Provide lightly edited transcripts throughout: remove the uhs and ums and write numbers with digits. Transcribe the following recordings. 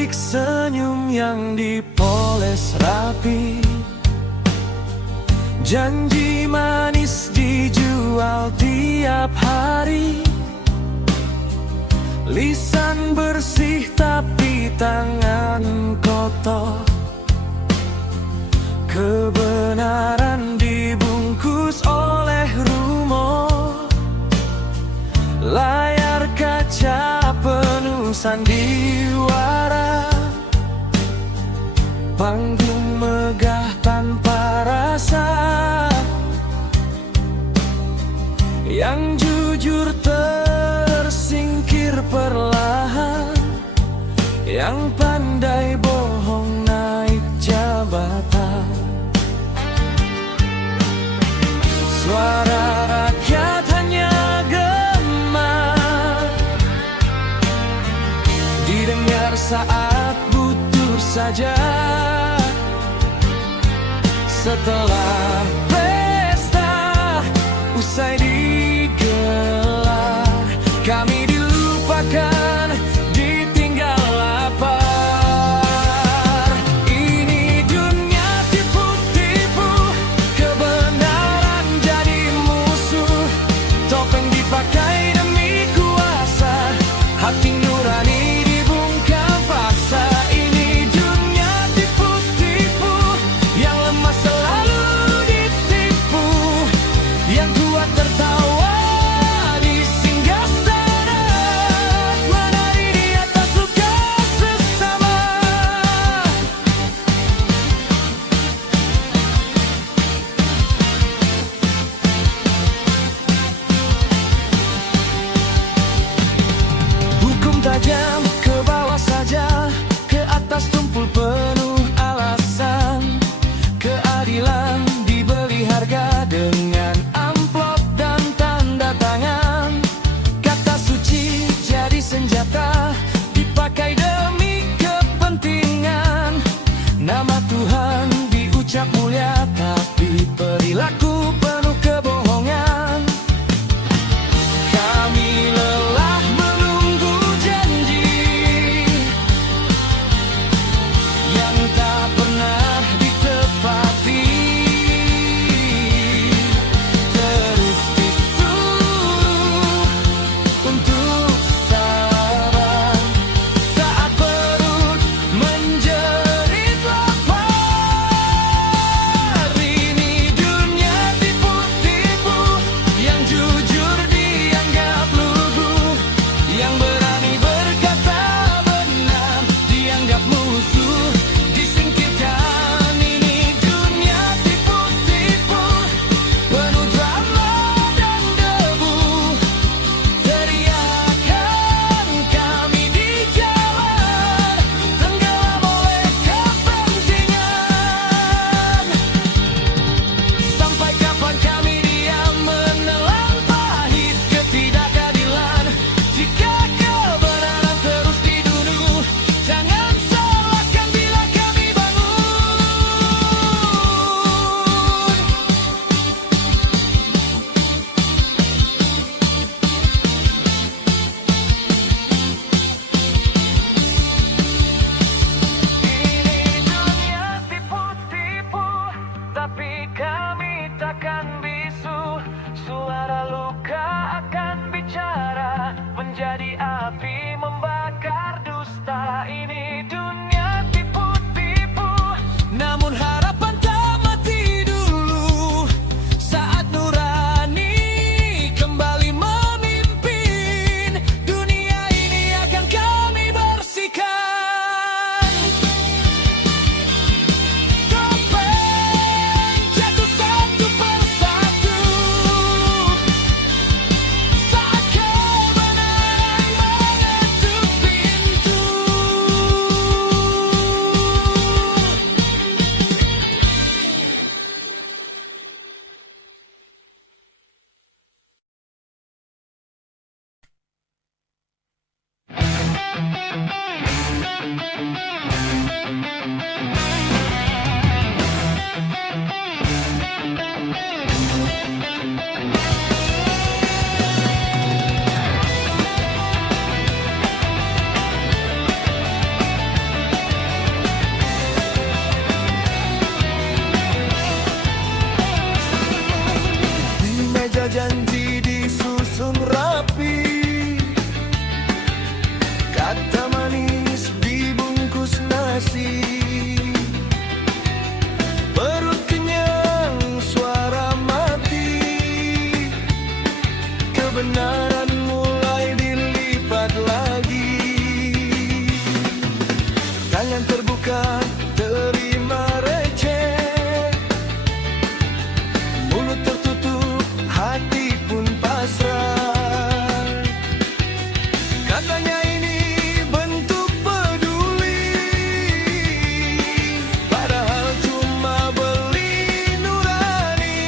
balik senyum yang dipoles rapi, janji manis dijual tiap hari. Lisan bersih tapi tangan kotor, kebenaran dibungkus oleh rumor. Layar kaca penuh sandiwara, panggung megah tanpa rasa. Yang jujur tersingkir perlahan, yang pandai bohong naik jabatan. Suara rakyat hanya gema, didengar saat butuh saja. Setelah pesta usai digelar, kami dilupakan, ditinggal lapar. Ini dunia tipu-tipu, kebenaran jadi musuh. Topeng dipakai demi kuasa, hati nurani dibungkam paksa. Ini dunia tipu-tipu, yang lemah selalu ditipu, yang kuat tertawa di singgah sana. Tangan terbuka, terima receh. Mulut tertutup, hati pun pasrah. Katanya ini bentuk peduli, padahal cuma beli nurani.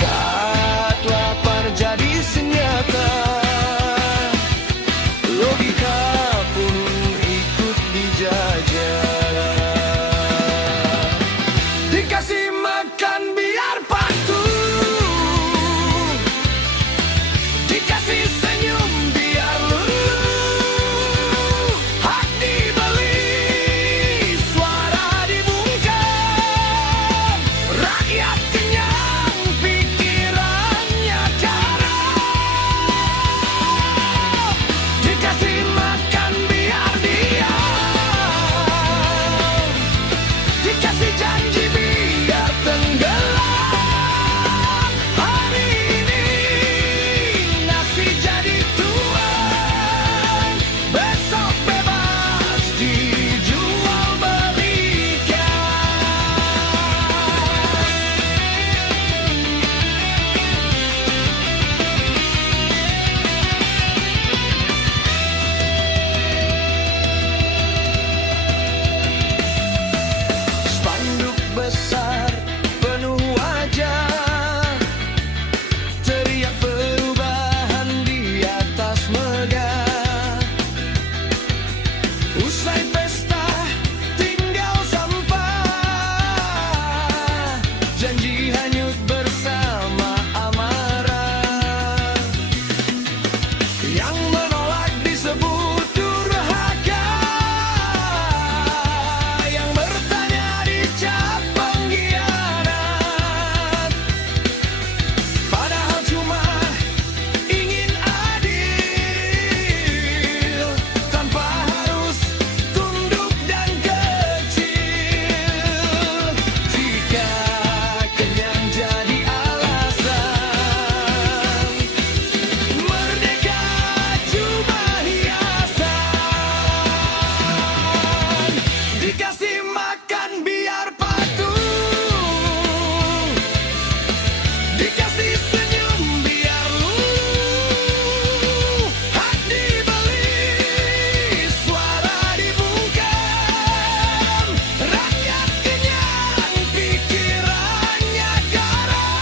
Saat lapar jadi senjata, logika pun ikut dijajah. Dikasih makan biar patuh, dikasih senyum biar luluh. Hak dibeli, suara dibungkam, rakyat kenyang, pikirannya karam. Dikasih makan biar diam, dikasih janji biar tenggelam. Hari ini nasi jadi tuan, besok bebas dijual belikan. Spanduk besar penuh wajah, teriak perubahan di atas megah. Usai pesta tinggal sampah, janji hanyut bersama amarah. Yang menolak disebut durhaka, yang bertanya dicap pengkhianat. Padahal cuma ingin adil, tanpa harus tunduk dan kecil. Jika kenyang jadi alasan, merdeka cuma hiasan. Dikasih makan biar patuh, dikasih senyum biar luluh. Hak dibeli, suara dibungkam, rakyat kenyang, pikirannya garam.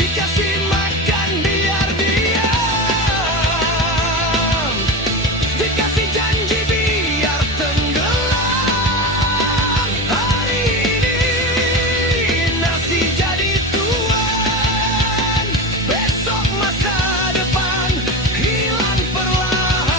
Dikasih makan biar diam, dikasih janji biar tenggelam. Hari ini nasi jadi tuan, besok masa depan hilang perlahan.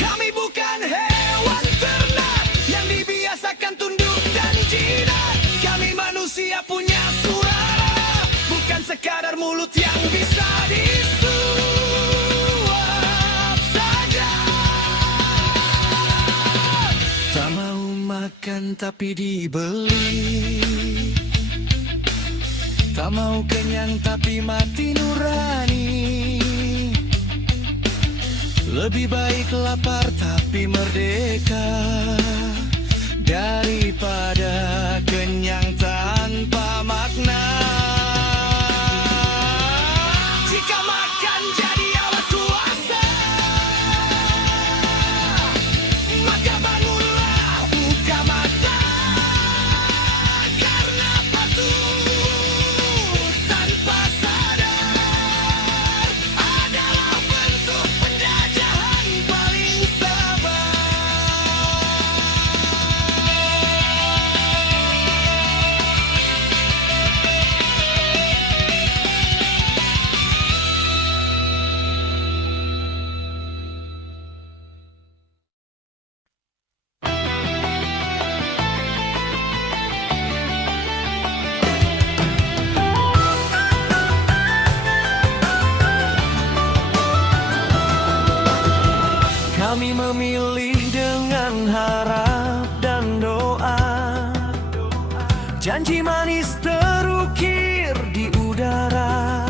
Kami bukan hewan ternak yang dibiasakan tunduk dan jinak. Kami manusia punya suara, bukan sekadar mulut yang bisa disuap saja. Tak mau makan tapi dibeli, tak mau kenyang tapi mati nurani. Lebih baik lapar tapi merdeka, daripada kenyang tanpa makna. Jika makan jadi alat kuasa, maka bangunlah, buka mata. Karena patuh tanpa sadar adalah bentuk penjajahan paling sabar. Kami memilih dengan harap dan doa, janji manis terukir di udara.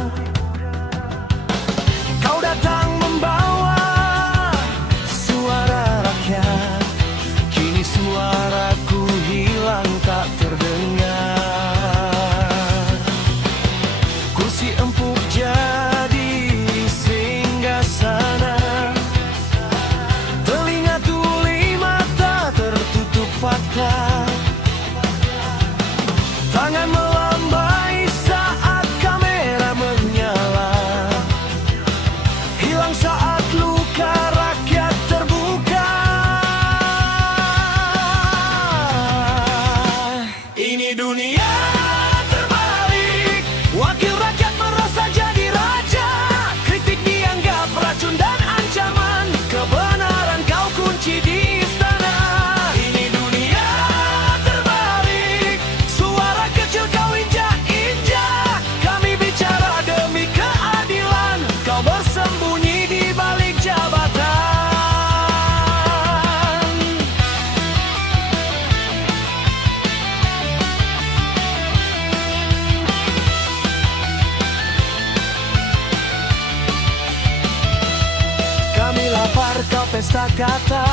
pesta kata,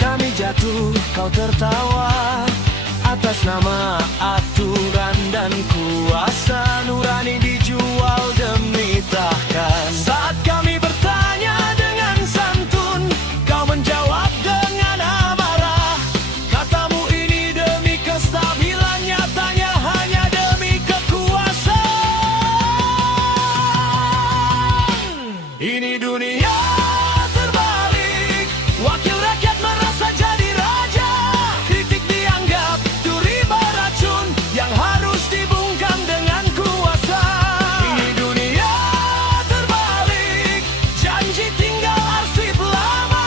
kami jatuh, kau tertawa. Atas nama aturan dan kuasa, nurani dijual demi tahkan. Saat kami bertanya dengan santun, kau menjawab dengan amarah. Katamu ini demi kestabilan, nyatanya hanya demi kekuasaan. Ini dunia terbalik, wakil rakyat merasa jadi raja. Kritik dianggap duri beracun yang harus dibungkam dengan kuasa. Ini dunia terbalik, janji tinggal arsip lama.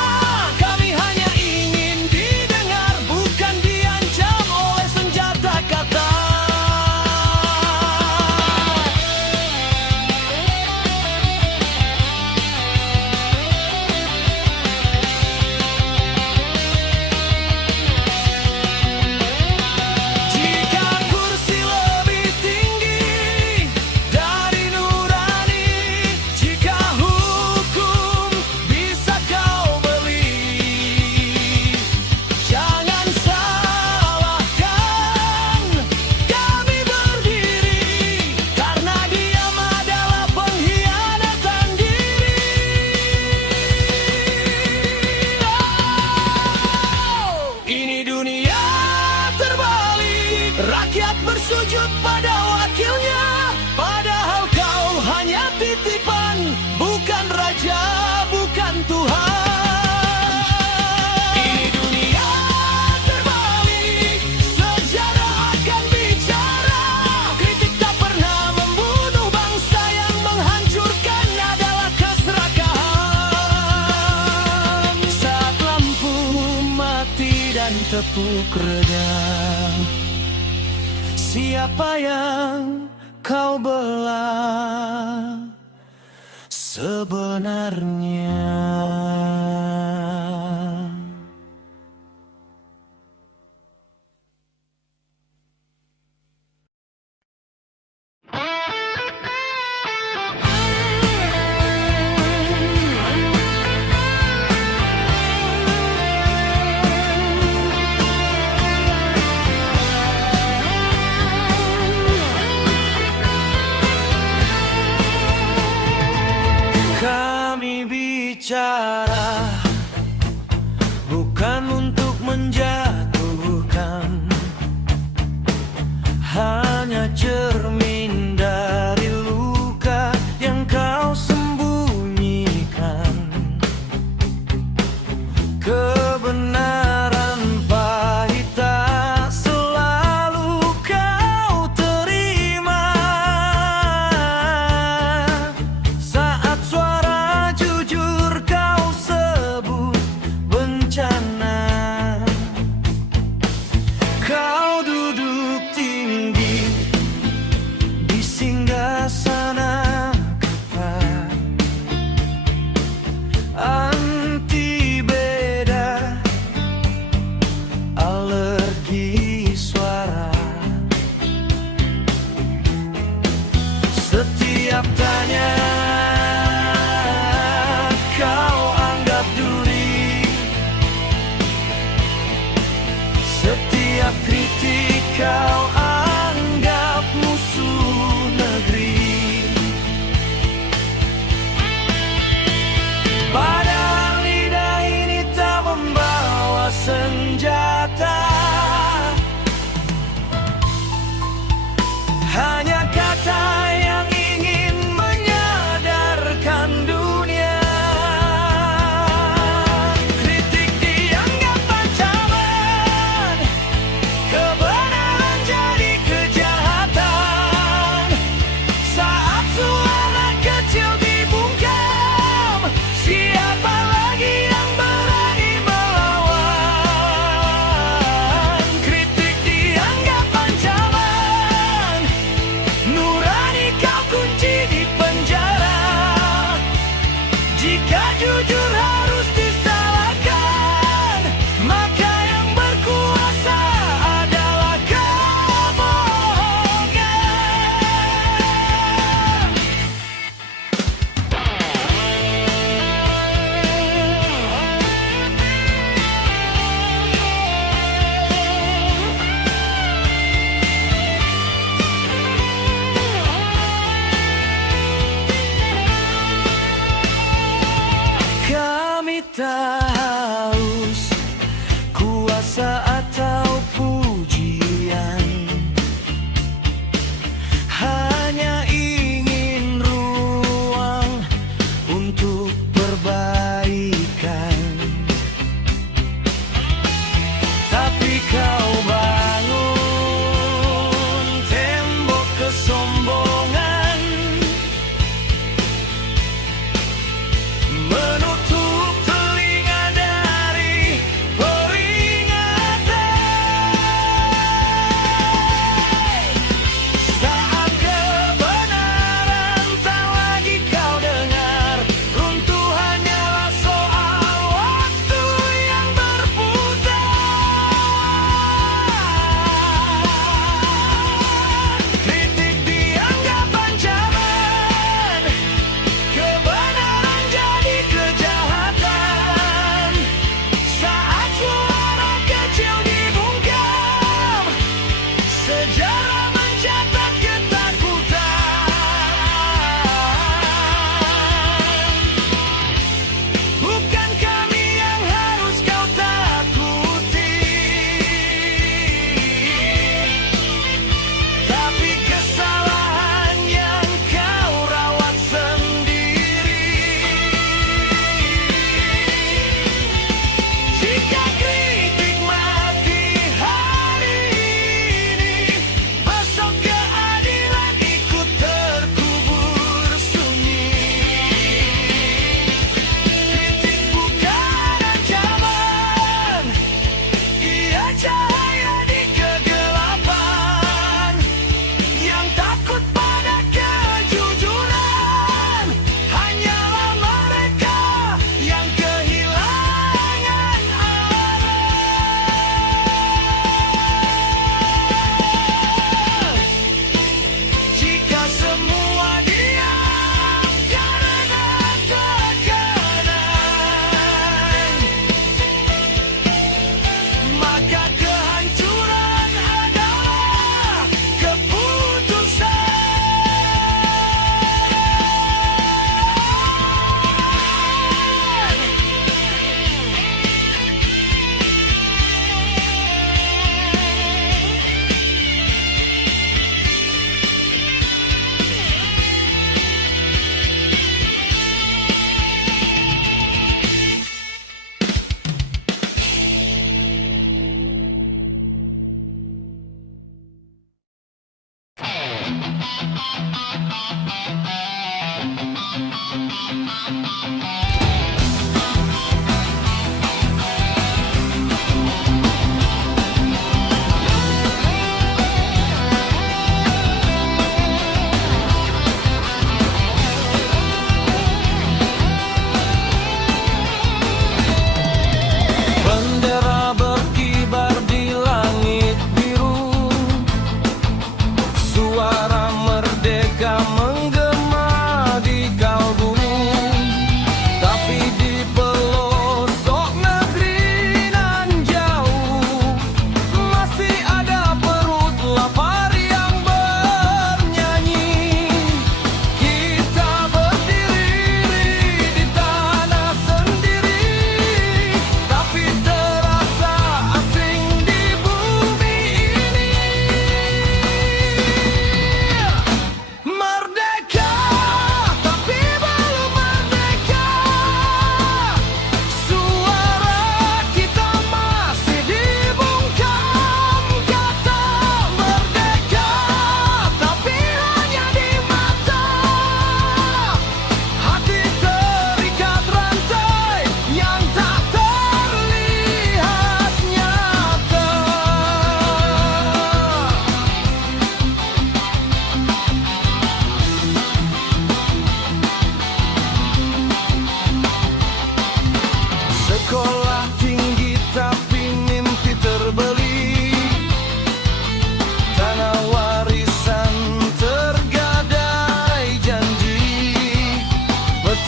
Kami hanya ingin didengar, bukan diancam oleh senjata kata. Jika kursi lebih tinggi dari nurani, jika hukum bisa kau beli, jangan salahkan kami berdiri, karena diam adalah pengkhianatan diri. Ini dunia terbalik, rakyat bersujud pada wakilnya, padahal kau hanya titipan, bukan raja, bukan Tuhan. Ini dunia terbalik, sejarah akan bicara. Kritik tak pernah membunuh bangsa, yang menghancurkan adalah keserakahan. Saat lampu mati dan tepuk redam, siapa yang kau belah sebenarnya? Kami bicara bukan untuk menjatuhkan, hanya cermin dari luka yang kau sembunyikan. Kebenaran pahit tak selalu kau terima. Saat suara jujur kau sebut bencana, kau duduk tinggi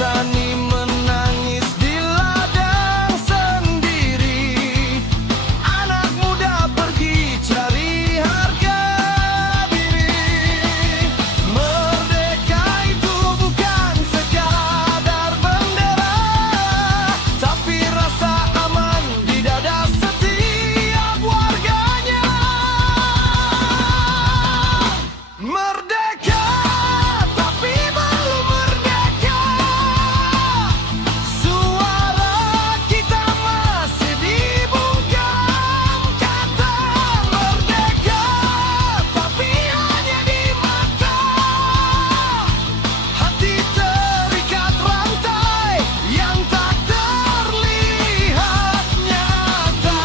petani menangis di ladang sendiri. Anak muda pergi cari harga diri. Merdeka itu bukan sekadar bendera, tapi rasa aman di dada setiap warganya. Merdeka, tapi belum merdeka. Suara kita masih dibungkam kata. Merdeka, tapi hanya di mata. Hati terikat rantai yang tak terlihat nyata.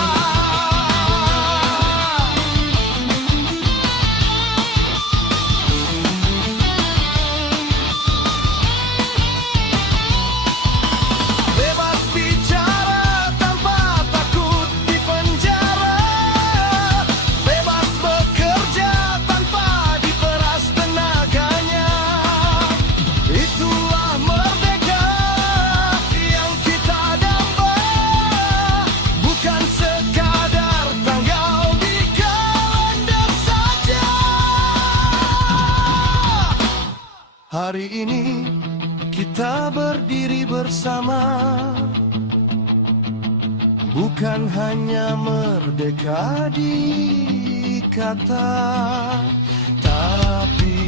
Bebas bicara tanpa takut di penjara. Bebas bekerja tanpa diperas tenaganya. Itulah merdeka yang kita damba, bukan sekadar tanggal di kalender saja. Hari ini kita berdiri bersama, bukan hanya merdeka di kata, tapi